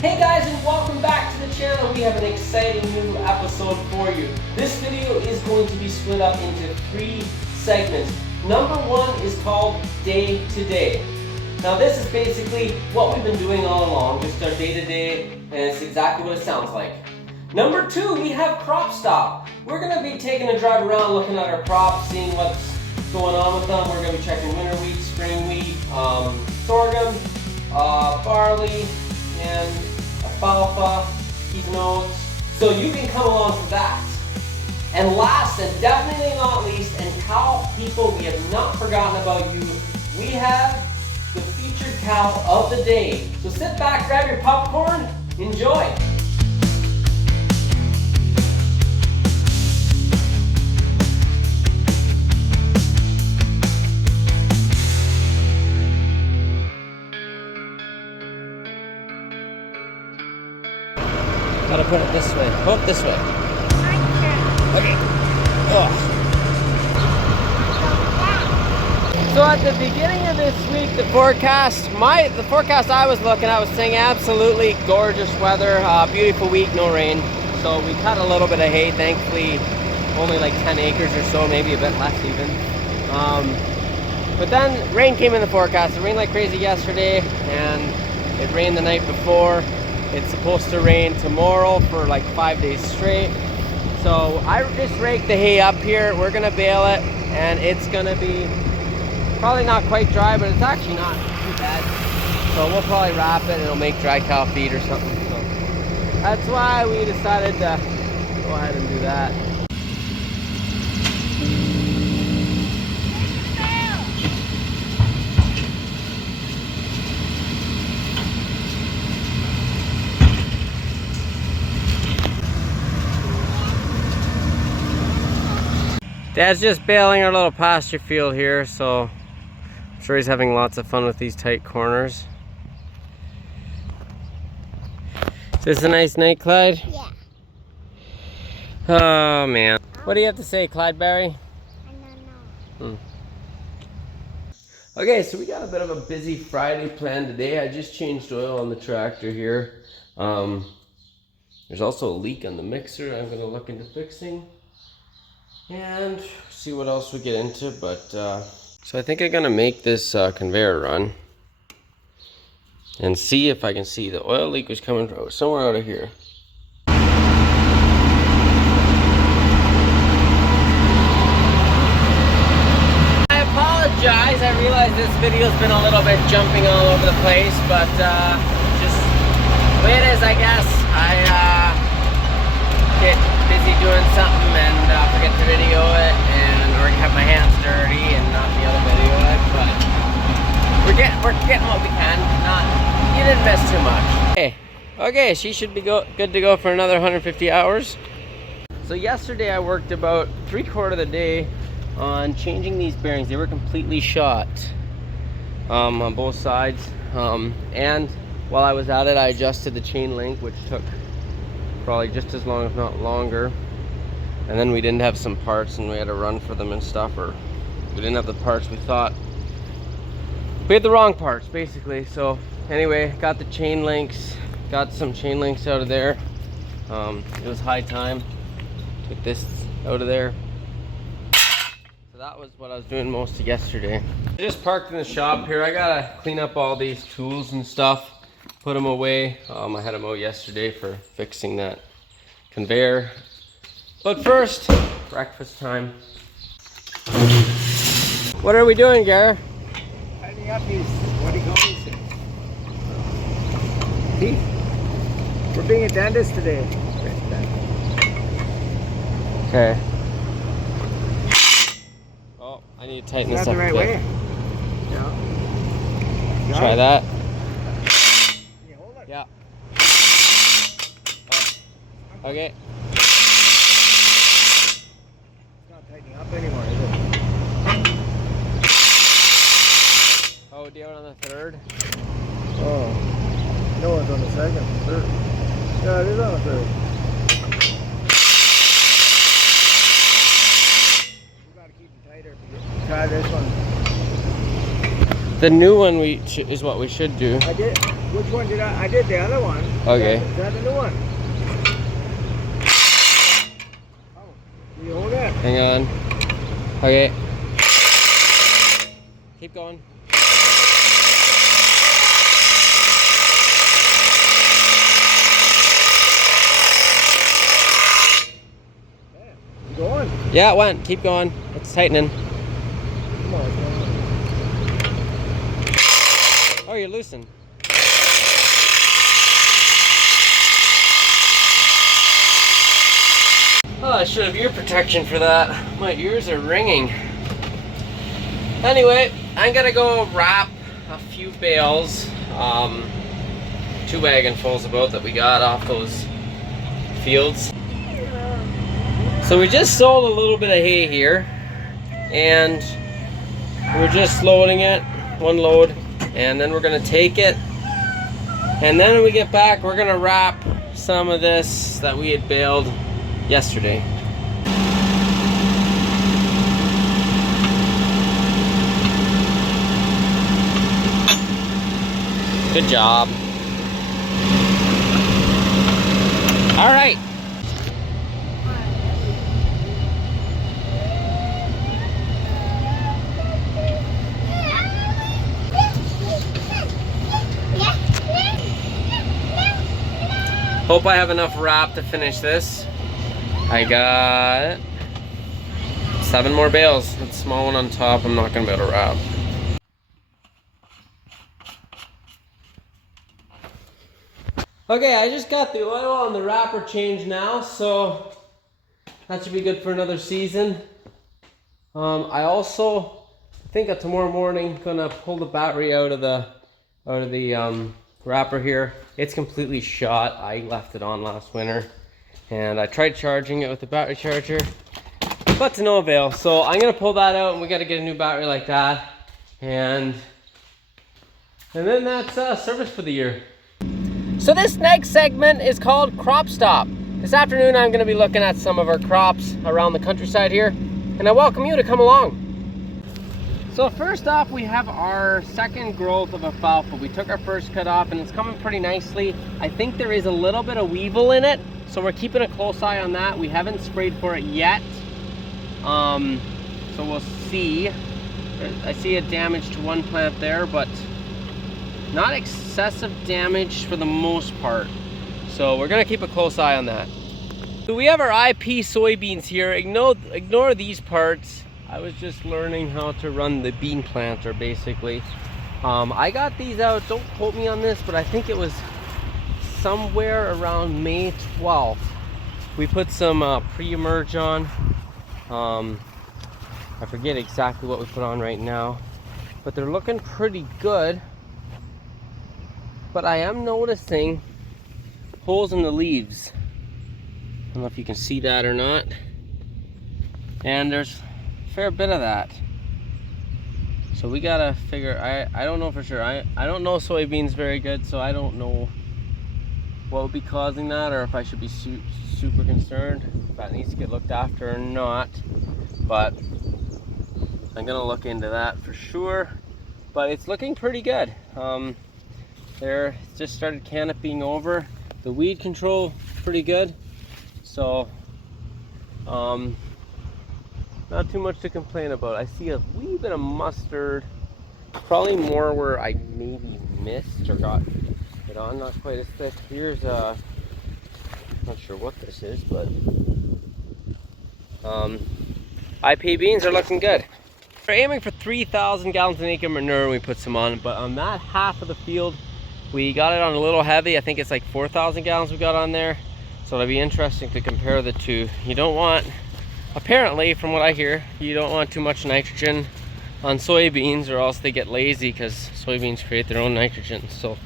Hey guys, and welcome back to the channel. We have an exciting new episode for you. This video is going to be split up into 3 segments. Number 1 is called Day to Day. Now this is basically what we've been doing all along, just our day to day, and it's exactly what it sounds like. Number 2, we have Crop Stop. We're going to be taking a drive around looking at our crops, seeing what's going on with them. We're going to be checking winter wheat, spring wheat, sorghum, barley, and alfalfa, peas and oats. So you can come along for that. And last and definitely not least, and cow people, we have not forgotten about you. We have the featured cow of the day. So sit back, grab your popcorn, enjoy. Gotta put it this way. Oh, this way. Okay. Oh. So at the beginning of this week, the forecast I was looking at was saying absolutely gorgeous weather, beautiful week, no rain. So we cut a little bit of hay, thankfully only like 10 acres or so, maybe a bit less even. But then rain came in the forecast. It rained like crazy yesterday, and it rained the night before. It's supposed to rain tomorrow for like 5 days straight. So I just raked the hay up here. We're gonna bale it, and it's gonna be probably not quite dry, but it's actually not too bad. So we'll probably wrap it and it'll make dry cow feed or something. So that's why we decided to go ahead and do that. Dad's just baling our little pasture field here, so I'm sure he's having lots of fun with these tight corners. Is this a nice night, Clyde? Yeah. Oh man. What do you have to say, Clydeberry? I don't know. Okay, so we got a bit of a busy Friday plan today. I just changed oil on the tractor here. There's also a leak on the mixer I'm gonna look into fixing. And see what else we get into, but so I think I'm gonna make this conveyor run and see if I can see the oil leak was coming from somewhere out of here. I apologize. I realize this video's been a little bit jumping all over the place, but just the way it is, I guess. I get busy doing something and forget to video it, or have my hands dirty and not be able to video it, but we're getting what we can. You didn't miss too much. Okay, she should be good to go for another 150 hours. So yesterday I worked about 3/4 of the day on changing these bearings. They were completely shot on both sides, and while I was at it I adjusted the chain link, which took probably just as long if not longer. And then we didn't have some parts and we had to run for them and stuff, or we didn't have the parts we thought. We had the wrong parts basically. So anyway, got the chain links, got some chain links out of there. It was high time, took this out of there. So that was what I was doing most of yesterday. I just parked in the shop here. I gotta clean up all these tools and stuff, put them away. I had them out yesterday for fixing that conveyor. But first, breakfast time. What are we doing, Gar? Tidying up these, what do you call these things? Teeth. We're being a dentist today. Okay. Oh, I need to tighten Is this that up the right a bit. way? Yeah. Try that. Can you hold it? Yeah. Oh. Okay. Tightening up anymore, is it? Oh, do you have it on the third? Oh. No, it's on the second. Third. Yeah, it is on the third. You gotta keep it tighter. Try this one. The new one is what we should do. I did. Which one did I did the other one. Okay. Is that the new one? Oh, you hold it. Hang on. Okay. Keep going. You going? Yeah, it went. Keep going. It's tightening. Come on, come on. Oh, you're loosened. Oh, I should have ear protection for that. My ears are ringing. Anyway, I'm gonna go wrap a few bales, 2 wagon fulls about that we got off those fields. So we just sold a little bit of hay here, and we're just loading it, 1 load, and then we're gonna take it, and then when we get back, we're gonna wrap some of this that we had baled yesterday. Good job. All right. Hope I have enough wrap to finish this. I got 7 more bales. That small one on top, I'm not gonna be able to wrap. Okay, I just got the oil on the wrapper changed now, so that should be good for another season. I also think that tomorrow morning gonna pull the battery out of the wrapper here. It's completely shot. I left it on last winter, and I tried charging it with the battery charger, but to no avail. So I'm gonna pull that out, and we gotta get a new battery like that, and then that's service for the year. So this next segment is called Crop Stop. This afternoon I'm going to be looking at some of our crops around the countryside here, and I welcome you to come along. So first off, we have our second growth of alfalfa. We took our first cut off and it's coming pretty nicely. I think there is a little bit of weevil in it, so we're keeping a close eye on that. We haven't sprayed for it yet, so we'll see. I see a damage to one plant there, but not excessive damage for the most part. So we're gonna keep a close eye on that. So we have our IP soybeans here. Ignore these parts. I was just learning how to run the bean planter basically. I got these out, don't quote me on this, but I think it was somewhere around May 12th. We put some pre-emerge on. I forget exactly what we put on right now, but they're looking pretty good. But I am noticing holes in the leaves. I don't know if you can see that or not. And there's a fair bit of that. So we gotta figure, I don't know for sure. I don't know soybeans very good, so I don't know what would be causing that, or if I should be super concerned, if that needs to get looked after or not. But I'm gonna look into that for sure. But it's looking pretty good. There, just started canopying over. The weed control pretty good, so not too much to complain about. I see a wee bit of mustard, probably more where I maybe missed or got it on, not quite as thick. Here's not sure what this is, but IP beans are looking good. We're aiming for 3,000 gallons an acre manure when we put some on, but on that half of the field we got it on a little heavy. I think it's like 4,000 gallons we got on there. So it'll be interesting to compare the two. You don't want, apparently from what I hear, you don't want too much nitrogen on soybeans or else they get lazy because soybeans create their own nitrogen. So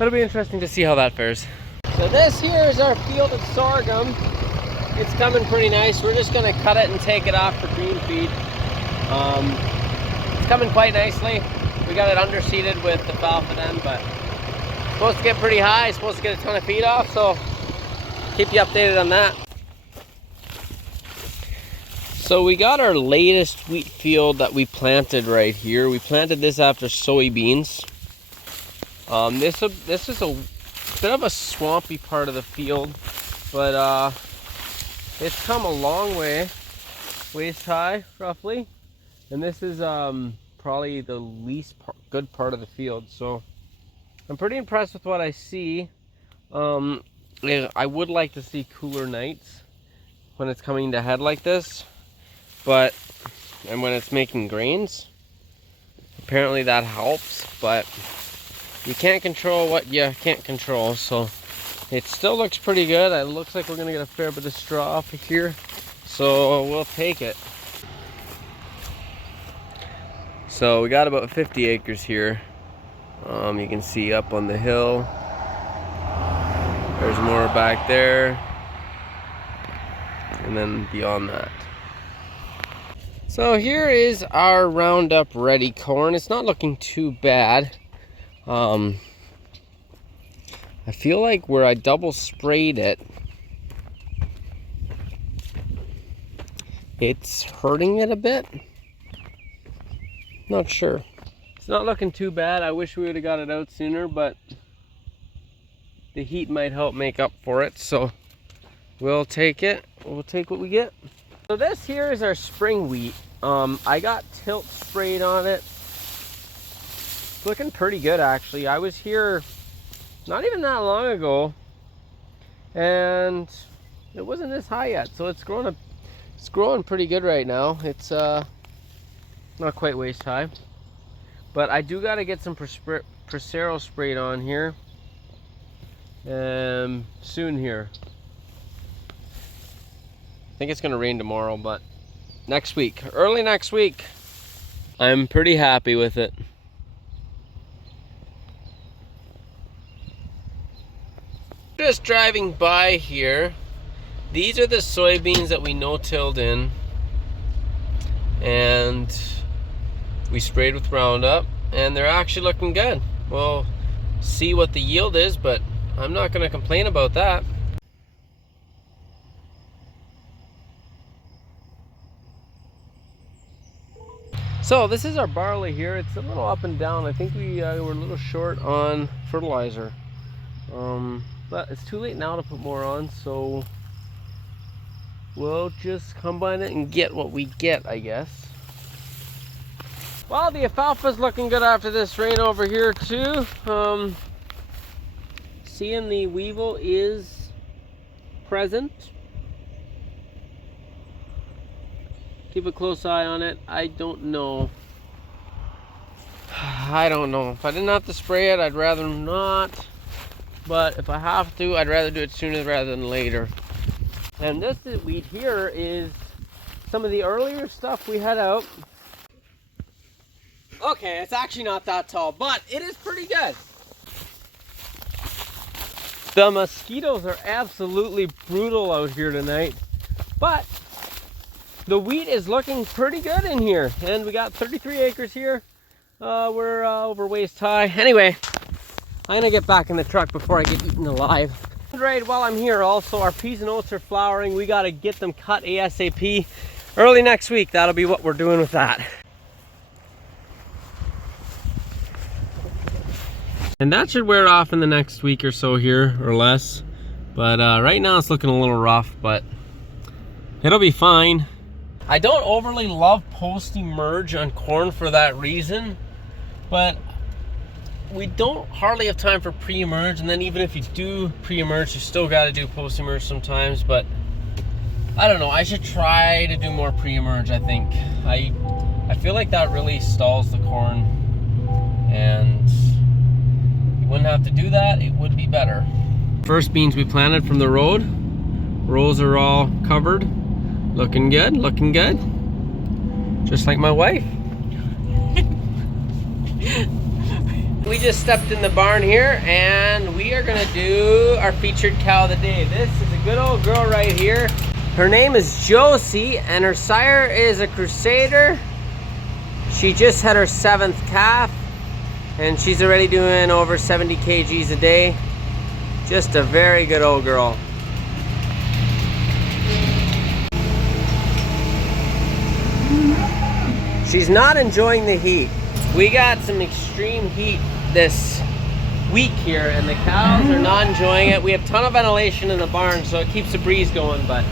it'll be interesting to see how that fares. So this here is our field of sorghum. It's coming pretty nice. We're just gonna cut it and take it off for green feed. It's coming quite nicely. We got it underseeded with alfalfa then, but it's supposed to get pretty high. It's supposed to get a ton of feed off, so keep you updated on that. So we got our latest wheat field that we planted right here. We planted this after soybeans. This is a bit of a swampy part of the field, but it's come a long way, waist high roughly, and this is probably the least good part of the field. So I'm pretty impressed with what I see. I would like to see cooler nights when it's coming to head like this, and when it's making grains, apparently that helps, but you can't control what you can't control. So it still looks pretty good. It looks like we're gonna get a fair bit of straw off of here, so we'll take it. So we got about 50 acres here. You can see up on the hill. There's more back there, and then beyond that. So here is our Roundup ready corn. It's not looking too bad. I feel like where I double sprayed it, it's hurting it a bit. Not sure. It's not looking too bad. I wish we would have got it out sooner, but the heat might help make up for it. So we'll take it. We'll take what we get. So this here is our spring wheat. I got tilt sprayed on it. It's looking pretty good actually. I was here not even that long ago, and it wasn't this high yet. So it's growing pretty good right now. It's not quite waist high, but I do got to get some Prosecco sprayed on here soon here. I think it's gonna rain tomorrow, but next week, early next week. I'm pretty happy with it. Just driving by here. These are the soybeans that we no-tilled in, and we sprayed with Roundup, and they're actually looking good. We'll see what the yield is, but I'm not gonna complain about that. So this is our barley here. It's a little up and down. I think we were a little short on fertilizer, but it's too late now to put more on, so we'll just combine it and get what we get, I guess. Well, the alfalfa's looking good after this rain over here too. Seeing the weevil is present. Keep a close eye on it. I don't know. If I didn't have to spray it, I'd rather not. But if I have to, I'd rather do it sooner rather than later. And this wheat here is some of the earlier stuff we had out. Okay, it's actually not that tall, but it is pretty good. The mosquitoes are absolutely brutal out here tonight, but the wheat is looking pretty good in here, and we got 33 acres here. We're over waist high. Anyway, I'm gonna get back in the truck before I get eaten alive. Right, while I'm here also, our peas and oats are flowering. We gotta get them cut ASAP. Early next week, that'll be what we're doing with that. And that should wear off in the next week or so here, or less. But right now it's looking a little rough, but it'll be fine. I don't overly love post-emerge on corn for that reason, but we don't hardly have time for pre-emerge, and then even if you do pre-emerge, you still got to do post-emerge sometimes. But I don't know, I should try to do more pre-emerge. I think I feel like that really stalls the corn, and you wouldn't have to do that. It would be better. First beans we planted from the road. Rows are all covered. Looking good, looking good. Just like my wife. We just stepped in the barn here, and we are gonna do our featured cow of the day. This is a good old girl right here. Her name is Josie, and her sire is a Crusader. She just had her 7th calf, and she's already doing over 70 kgs a day. Just a very good old girl. She's not enjoying the heat. We got some extreme heat this week here, and the cows are not enjoying it. We have a ton of ventilation in the barn, so it keeps the breeze going, but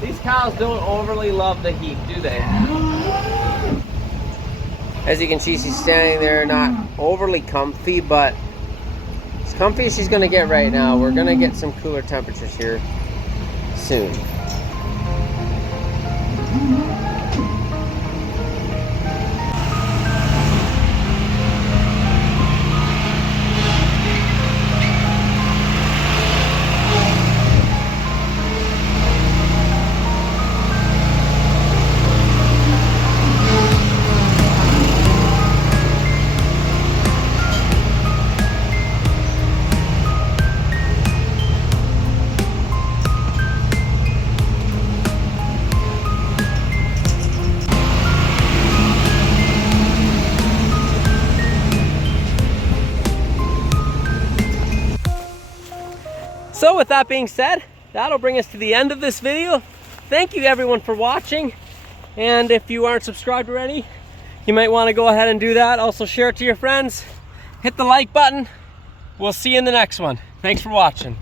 these cows don't overly love the heat, do they? As you can see, she's standing there, not overly comfy, but as comfy as she's gonna get right now. We're gonna get some cooler temperatures here soon. So with that being said, that'll bring us to the end of this video. Thank you everyone for watching. And if you aren't subscribed already, you might want to go ahead and do that. Also share it to your friends. Hit the like button. We'll see you in the next one. Thanks for watching.